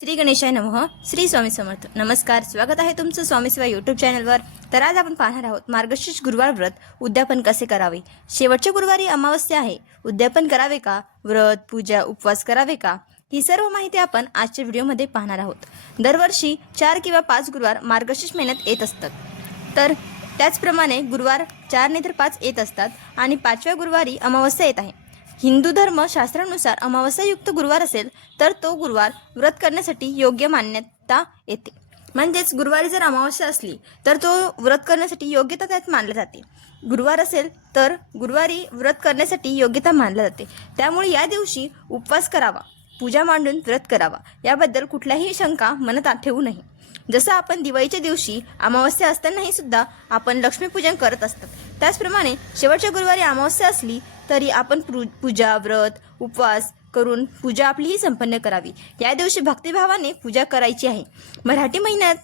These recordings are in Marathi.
श्री गणेशाय नमः श्री स्वामी समर्थ. नमस्कार स्वागत आहे तुमचं स्वामी सेवा यूट्यूब चॅनलवर तर आज आपण पाहणार आहोत मार्गशीर्ष गुरुवार व्रत उद्यापन कसे करावे? शेवटच्या गुरुवारी अमावस्या आहे. उद्यापन करावे का? व्रत पूजा उपवास करावे का? ही सर्व माहिती आपण आजच्या व्हिडिओमध्ये पाहणार आहोत. दरवर्षी चार किंवा पाच गुरुवार मार्गशीर्ष महिन्यात येत असतात. तर त्याचप्रमाणे गुरुवार चार नाही तर पाच येत असतात आणि पाचव्या गुरुवारी अमावस्या येत आहे. हिंदू धर्म शास्त्रानुसार अमावस्यायुक्त गुरुवार असेल तर तो गुरुवार व्रत करण्यासाठी योग्य मान्यता येते. म्हणजेच गुरुवारी जर अमावस्या असली तर तो व्रत करण्यासाठी योग्यता त्यात मानली जाते. गुरुवार असेल तर गुरुवारी व्रत करण्यासाठी योग्यता मानली जाते. त्यामुळे या दिवशी उपवास करावा. पूजा मांडून व्रत करावा. याबद्दल कुठल्याही शंका मनात ठेवू नये. जसं आपण दिवाळीच्या दिवशी अमावस्या असतानाही सुद्धा आपण लक्ष्मीपूजन करत असतात त्याचप्रमाणे शेवटच्या गुरुवारी अमावस्या असली तरी आपण पूजा व्रत उपवास करून पूजा आपलीही संपन्न करावी. या दिवशी भक्तिभावाने पूजा करायची आहे. मराठी महिन्यात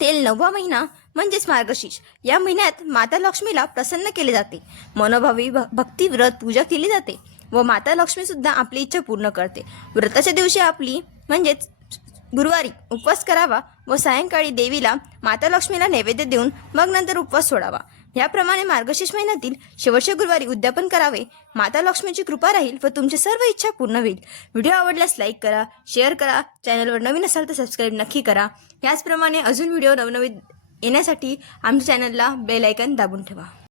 तेल नववा महिना म्हणजेच मार्गशीर्ष. या महिन्यात माता लक्ष्मीला प्रसन्न केले जाते. मनोभावी भ भक्ती व्रत पूजा केली जाते. व माता लक्ष्मी सुद्धा आपली इच्छा पूर्ण करते. व्रताच्या दिवशी आपली म्हणजेच गुरुवारी उपवास करावा व सायंकाळी देवीला माता लक्ष्मीला नैवेद्य देऊन मग नंतर उपवास सोडावा. याप्रमाणे मार्गशीर्ष महिन्यातील शेवटच्या गुरुवारी उद्यापन करावे माता लक्ष्मीची कृपा राहील व तुमची सर्व इच्छा पूर्ण होईल. व्हिडिओ आवडल्यास लाईक करा शेअर करा चॅनलवर नवीन असाल तर सबस्क्राईब नक्की करा. याचप्रमाणे अजून व्हिडिओ नवनवीन येण्यासाठी आमच्या चॅनलला बेल आयकन दाबून ठेवा.